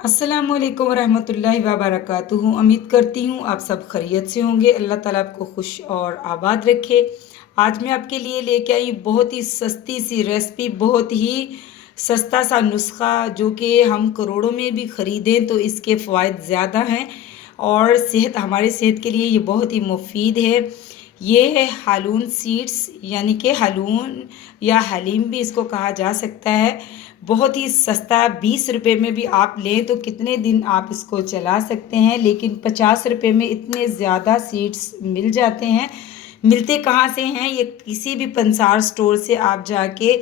अस्सलामुअलैकुम वरहमतुल्लाहि वबरकातुहू। उम्मीद करती हूँ आप सब खैरियत से होंगे। अल्लाह ताला आपको खुश और आबाद रखे। आज मैं आपके लिए लेके आई बहुत ही सस्ती सी रेसिपी, बहुत ही सस्ता सा नुस्खा जो कि हम करोड़ों में भी ख़रीदें तो इसके फ़वाइद ज़्यादा हैं और हमारे सेहत के लिए ये बहुत ही मुफीद है। ये है हालून सीड्स, यानी कि हालून या हलीम भी इसको कहा जा सकता है। बहुत ही सस्ता, 20 रुपए में भी आप लें तो कितने दिन आप इसको चला सकते हैं, लेकिन 50 रुपए में इतने ज़्यादा सीड्स मिल जाते हैं। मिलते कहाँ से हैं? ये किसी भी पंसार स्टोर से आप जाके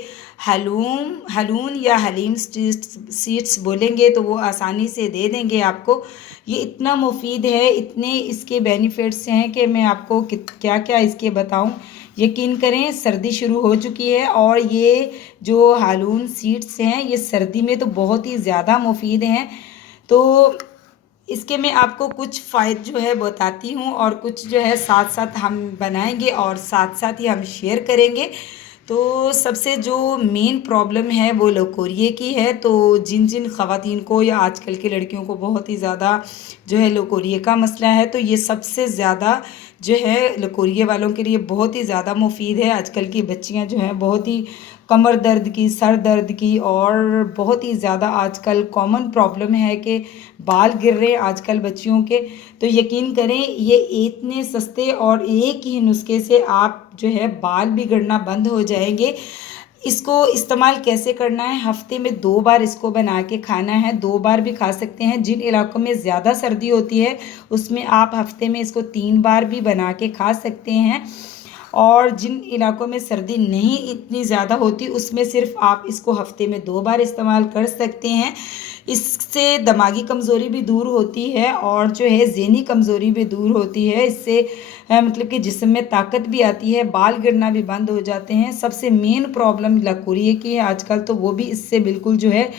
हलून या हलीम सीड्स बोलेंगे तो वो आसानी से दे देंगे आपको। ये इतना मुफीद है, इतने इसके बेनिफिट्स हैं कि मैं आपको क्या क्या इसके बताऊं। यकीन करें, सर्दी शुरू हो चुकी है और ये जो हालून सीड्स हैं ये सर्दी में तो बहुत ही ज़्यादा मुफीद हैं। तो इसके मैं आपको कुछ फ़ायदे जो है बताती हूँ और कुछ जो है साथ साथ हम बनाएंगे और साथ साथ ही हम शेयर करेंगे। तो सबसे जो मेन प्रॉब्लम है वो लोकोरिए की है। तो जिन जिन ख़वातीन को या आजकल की लड़कियों को बहुत ही ज़्यादा जो है लोकोरिए का मसला है, तो ये सबसे ज़्यादा जो है लोकोरिए वालों के लिए बहुत ही ज़्यादा मुफीद है। आजकल की बच्चियां जो हैं बहुत ही कमर दर्द की, सर दर्द की और बहुत ही ज़्यादा आजकल कॉमन प्रॉब्लम है कि बाल गिर रहे हैं आजकल बच्चियों के। तो यकीन करें, ये इतने सस्ते और एक ही नुस्खे से आप जो है बाल बिगड़ना बंद हो जाएंगे। इसको इस्तेमाल कैसे करना है? हफ्ते में 2 बार इसको बना के खाना है, 2 बार भी खा सकते हैं। जिन इलाकों में ज़्यादा सर्दी होती है उसमें आप हफ्ते में इसको 3 बार भी बना के खा सकते हैं। और जिन इलाकों में सर्दी नहीं इतनी ज़्यादा होती उसमें सिर्फ आप इसको हफ्ते में 2 बार इस्तेमाल कर सकते हैं। इससे दिमागी कमज़ोरी भी दूर होती है और जो है ज़हनी कमज़ोरी भी दूर होती है। इससे मतलब कि जिस्म में ताकत भी आती है, बाल गिरना भी बंद हो जाते हैं। सबसे मेन प्रॉब्लम लकोरिए की है आजकल, तो वो भी इससे बिल्कुल जो है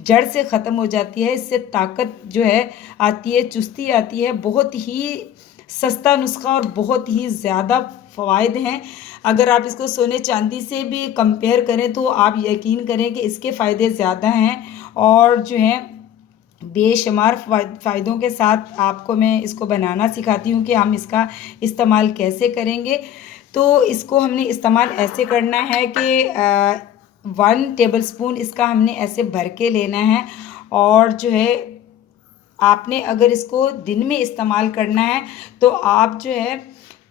जड़ से ख़त्म हो जाती है। इससे ताकत जो है आती है, चुस्ती आती है। बहुत ही सस्ता नुस्खा और बहुत ही ज़्यादा फ़वाइद हैं। अगर आप इसको सोने चांदी से भी कंपेयर करें तो आप यकीन करें कि इसके फ़ायदे ज़्यादा हैं और जो है बेशुमार फ़ायदों के साथ आपको मैं इसको बनाना सिखाती हूँ कि हम इसका इस्तेमाल कैसे करेंगे। तो इसको हमने इस्तेमाल ऐसे करना है कि 1 टेबल स्पून इसका हमने ऐसे भर के लेना है। और जो है आपने अगर इसको दिन में इस्तेमाल करना है तो आप जो है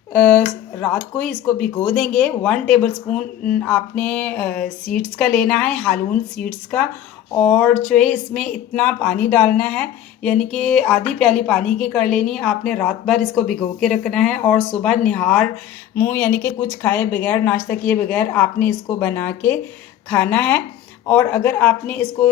रात को ही इसको भिगो देंगे। 1 टेबल स्पून आपने सीड्स का लेना है, हालून सीड्स का। और जो है इसमें इतना पानी डालना है, यानी कि आधी प्याली पानी की कर लेनी है। आपने रात भर इसको भिगो के रखना है और सुबह निहार मुँह, यानी कि कुछ खाए बगैर, नाश्ता किए बगैर आपने इसको बना के खाना है। और अगर आपने इसको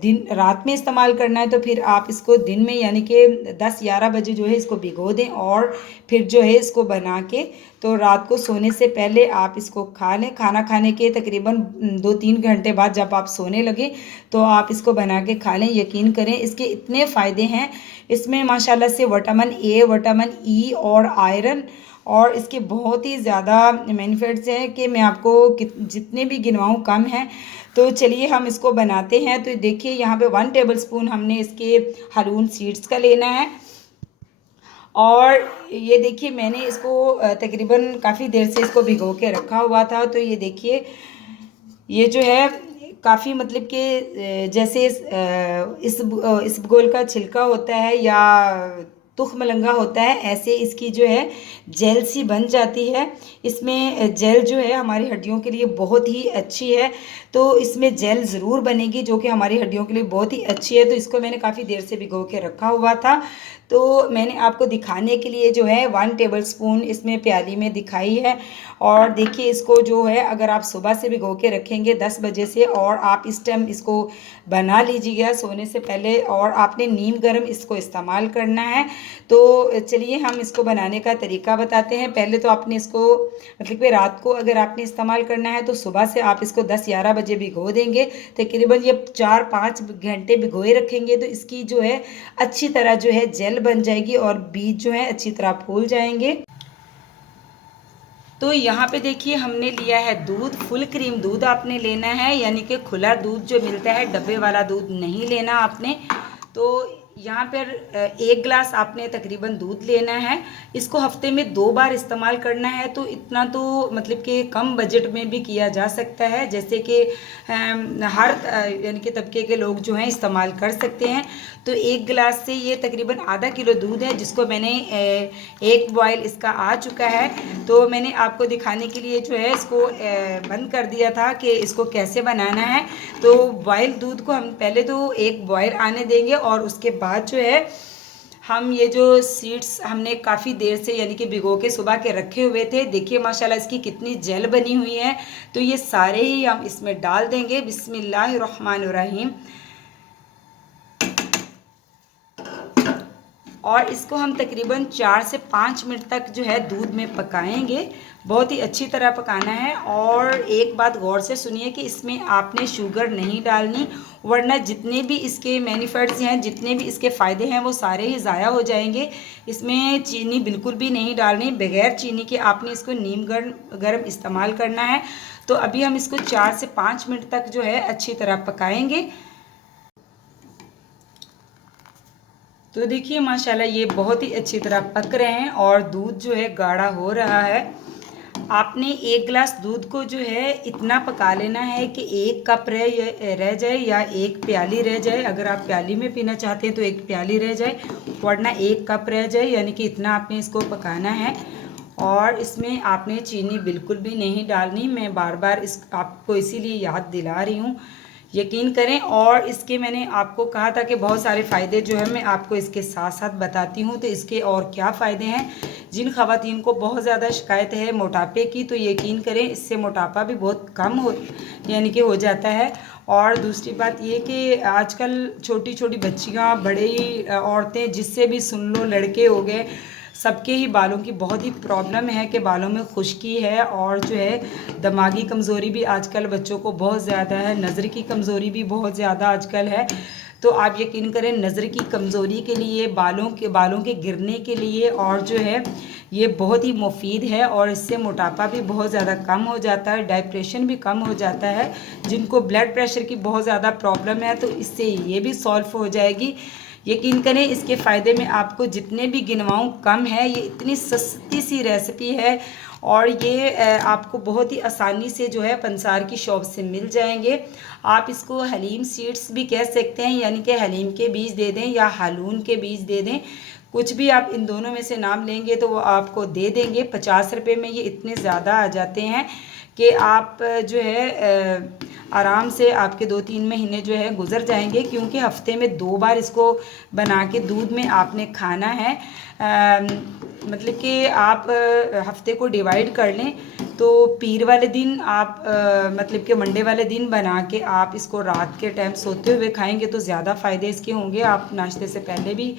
दिन रात में इस्तेमाल करना है तो फिर आप इसको दिन में, यानी कि 10-11 बजे जो है इसको भिगो दें और फिर जो है इसको बना के तो रात को सोने से पहले आप इसको खा लें। खाना खाने के तकरीबन 2-3 घंटे बाद जब आप सोने लगें तो आप इसको बना के खा लें। यकीन करें, इसके इतने फ़ायदे हैं। इसमें माशाल्लाह से विटामिन ए, विटामिन ई और आयरन और इसके बहुत ही ज़्यादा बेनिफिट्स हैं कि मैं आपको जितने भी गिनवाऊँ कम हैं। तो चलिए हम इसको बनाते हैं। तो देखिए यहाँ पे 1 टेबल स्पून हमने इसके हलून सीड्स का लेना है। और ये देखिए मैंने इसको तकरीबन काफ़ी देर से इसको भिगो के रखा हुआ था। तो ये देखिए ये जो है काफ़ी मतलब कि जैसे इसबगोल का छिलका होता है या तुखमलंगा होता है, ऐसे इसकी जो है जेल सी बन जाती है। इसमें जेल जो है हमारी हड्डियों के लिए बहुत ही अच्छी है। तो इसमें जेल ज़रूर बनेगी जो कि हमारी हड्डियों के लिए बहुत ही अच्छी है। तो इसको मैंने काफ़ी देर से भिगो के रखा हुआ था। तो मैंने आपको दिखाने के लिए जो है 1 टेबल स्पून इसमें प्याली में दिखाई है। और देखिए इसको जो है अगर आप सुबह से भिगो के रखेंगे 10 बजे से और आप इस टाइम इसको बना लीजिएगा सोने से पहले, और आपने नीम गर्म इसको इस्तेमाल करना है। तो चलिए हम इसको बनाने का तरीका बताते हैं। पहले तो आपने इसको मतलब कि रात को अगर आपने इस्तेमाल करना है तो सुबह से आप इसको 10-11 बजे भिगो देंगे। तकरीबन ये 4-5 घंटे भिगोए रखेंगे तो इसकी जो है अच्छी तरह जो है जेल बन जाएगी और बीज जो है अच्छी तरह फूल जाएंगे। तो यहाँ पे देखिए हमने लिया है दूध, फुल क्रीम दूध आपने लेना है, यानी कि खुला दूध जो मिलता है, डब्बे वाला दूध नहीं लेना आपने। तो यहाँ पर 1 गिलास आपने तकरीबन दूध लेना है। इसको हफ्ते में 2 बार इस्तेमाल करना है, तो इतना तो मतलब कि कम बजट में भी किया जा सकता है, जैसे कि हर यानी कि तबके के लोग जो हैं इस्तेमाल कर सकते हैं। तो 1 गिलास से ये तकरीबन आधा किलो दूध है, जिसको मैंने 1 बॉयल इसका आ चुका है। तो मैंने आपको दिखाने के लिए जो है इसको बंद कर दिया था कि इसको कैसे बनाना है। तो बॉयल दूध को हम पहले तो 1 बॉयल आने देंगे और उसके बाद जो है हम ये जो सीड्स हमने काफ़ी देर से यानी कि भिगो के सुबह के रखे हुए थे, देखिए माशाल्लाह इसकी कितनी जेल बनी हुई है। तो ये सारे ही हम इसमें डाल देंगे। बिस्मिल्लाहिर्रहमानिर्रहीम। और इसको हम तकरीबन 4 से 5 मिनट तक जो है दूध में पकाएंगे। बहुत ही अच्छी तरह पकाना है। और एक बात गौर से सुनिए कि इसमें आपने शुगर नहीं डालनी, वरना जितने भी इसके बेनिफिट्स हैं, जितने भी इसके फ़ायदे हैं, वो सारे ही ज़ाया हो जाएंगे। इसमें चीनी बिल्कुल भी नहीं डालनी, बग़ैर चीनी के आपने इसको नीम गर्म इस्तेमाल करना है। तो अभी हम इसको 4 से 5 मिनट तक जो है अच्छी तरह पकाएंगे। तो देखिए माशाल्लाह ये बहुत ही अच्छी तरह पक रहे हैं और दूध जो है गाढ़ा हो रहा है। आपने 1 गिलास दूध को जो है इतना पका लेना है कि 1 कप रह जाए या 1 प्याली रह जाए। अगर आप प्याली में पीना चाहते हैं तो 1 प्याली रह जाए, वरना 1 कप रह जाए, यानी कि इतना आपने इसको पकाना है। और इसमें आपने चीनी बिल्कुल भी नहीं डालनी। मैं बार बार आपको इसीलिए याद दिला रही हूँ, यकीन करें। और इसके मैंने आपको कहा था कि बहुत सारे फ़ायदे जो है मैं आपको इसके साथ साथ बताती हूँ। तो इसके और क्या फ़ायदे हैं, जिन ख़वातीन को बहुत ज़्यादा शिकायत है मोटापे की, तो यकीन करें इससे मोटापा भी बहुत कम हो यानी कि हो जाता है। और दूसरी बात ये कि आजकल छोटी छोटी बच्चियाँ, बड़ी औरतें, जिससे भी सुन लो, लड़के हो गए, सबके ही बालों की बहुत ही प्रॉब्लम है कि बालों में खुश्की है। और जो है दिमागी कमज़ोरी भी आजकल बच्चों को बहुत ज़्यादा है, नज़र की कमज़ोरी भी बहुत ज़्यादा आजकल है। तो आप यकीन करें, नज़र की कमज़ोरी के लिए, बालों के गिरने के लिए, और जो है ये बहुत ही मुफीद है। और इससे मोटापा भी बहुत ज़्यादा कम हो जाता है, डिप्रेशन भी कम हो जाता है। जिनको ब्लड प्रेशर की बहुत ज़्यादा प्रॉब्लम है, तो इससे ये भी सॉल्व हो जाएगी। यकीन करें इसके फ़ायदे में आपको जितने भी गिनवाऊँ कम है। ये इतनी सस्ती सी रेसिपी है और ये आपको बहुत ही आसानी से जो है पंसार की शॉप से मिल जाएंगे। आप इसको हलीम सीड्स भी कह सकते हैं, यानी कि हलीम के बीज दे दें या हालून के बीज दे दें, कुछ भी आप इन दोनों में से नाम लेंगे तो वो आपको दे देंगे। 50 रुपये में ये इतने ज़्यादा आ जाते हैं कि आप जो है आराम से आपके 2-3 महीने जो है गुज़र जाएंगे, क्योंकि हफ्ते में 2 बार इसको बना के दूध में आपने खाना है। मतलब कि आप हफ्ते को डिवाइड कर लें, तो पीर वाले दिन आप मतलब कि मंडे वाले दिन बना के आप इसको रात के टाइम सोते हुए खाएंगे तो ज़्यादा फ़ायदे इसके होंगे। आप नाश्ते से पहले भी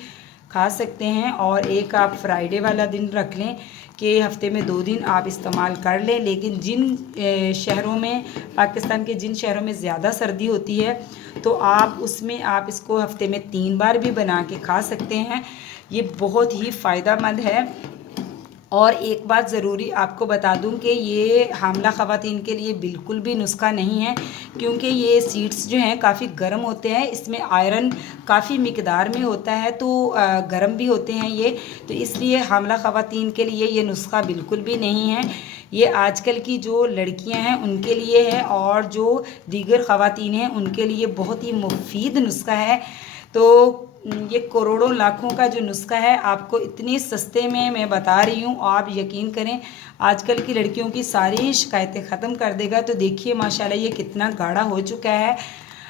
खा सकते हैं। और एक आप फ्राइडे वाला दिन रख लें कि हफ्ते में 2 दिन आप इस्तेमाल कर लें। लेकिन जिन शहरों में, पाकिस्तान के जिन शहरों में ज़्यादा सर्दी होती है, तो आप उसमें आप इसको हफ्ते में 3 बार भी बना के खा सकते हैं। ये बहुत ही फ़ायदेमंद है। और एक बात ज़रूरी आपको बता दूं कि ये हामला ख़वातीन के लिए बिल्कुल भी नुस्खा नहीं है, क्योंकि ये सीड्स जो हैं काफ़ी गर्म होते हैं, इसमें आयरन काफ़ी मिकदार में होता है, तो गर्म भी होते हैं ये। तो इसलिए हामला ख़वातीन के लिए ये नुस्खा बिल्कुल भी नहीं है। ये आजकल की जो लड़कियां हैं उनके लिए है, और जो दीगर ख़वातीन हैं उनके लिए बहुत ही मुफीद नुस्खा है। तो ये करोड़ों लाखों का जो नुस्खा है आपको इतनी सस्ते में मैं बता रही हूँ। आप यकीन करें आजकल की लड़कियों की सारी शिकायतें ख़त्म कर देगा। तो देखिए माशाल्लाह ये कितना गाढ़ा हो चुका है।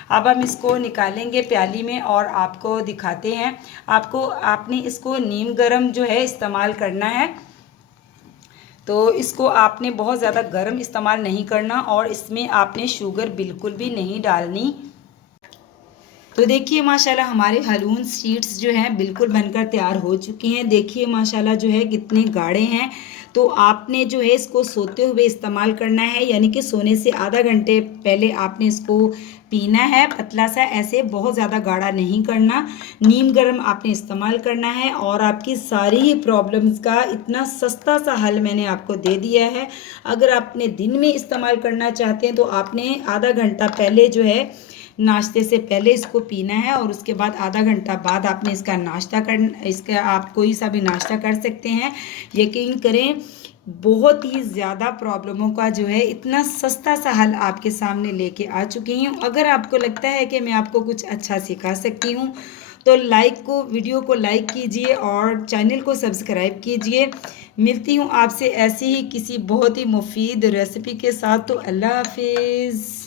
अब हम इसको निकालेंगे प्याली में और आपको दिखाते हैं। आपने इसको नीम गर्म जो है इस्तेमाल करना है। तो इसको आपने बहुत ज़्यादा गर्म इस्तेमाल नहीं करना, और इसमें आपने शुगर बिल्कुल भी नहीं डालनी। तो देखिए माशाल्लाह हमारे हलून सीड्स जो हैं बिल्कुल बनकर तैयार हो चुके हैं। देखिए माशाल्लाह जो है कितने गाढ़े हैं। तो आपने जो है इसको सोते हुए इस्तेमाल करना है, यानी कि सोने से आधा घंटे पहले आपने इसको पीना है। पतला सा, ऐसे बहुत ज़्यादा गाढ़ा नहीं करना। नीम गर्म आपने इस्तेमाल करना है, और आपकी सारी ही प्रॉब्लम्स का इतना सस्ता सा हल मैंने आपको दे दिया है। अगर आपने दिन में इस्तेमाल करना चाहते हैं तो आपने आधा घंटा पहले जो है नाश्ते से पहले इसको पीना है और उसके बाद आधा घंटा बाद आपने इसका नाश्ता कर इसका आप कोई सा भी नाश्ता कर सकते हैं। यकीन करें बहुत ही ज़्यादा प्रॉब्लमों का जो है इतना सस्ता सा हल आपके सामने लेके आ चुकी हूँ। अगर आपको लगता है कि मैं आपको कुछ अच्छा सिखा सकती हूँ तो वीडियो को लाइक कीजिए और चैनल को सब्सक्राइब कीजिए। मिलती हूँ आपसे ऐसी ही किसी बहुत ही मुफीद रेसिपी के साथ। तो अल्लाह हाफिज़।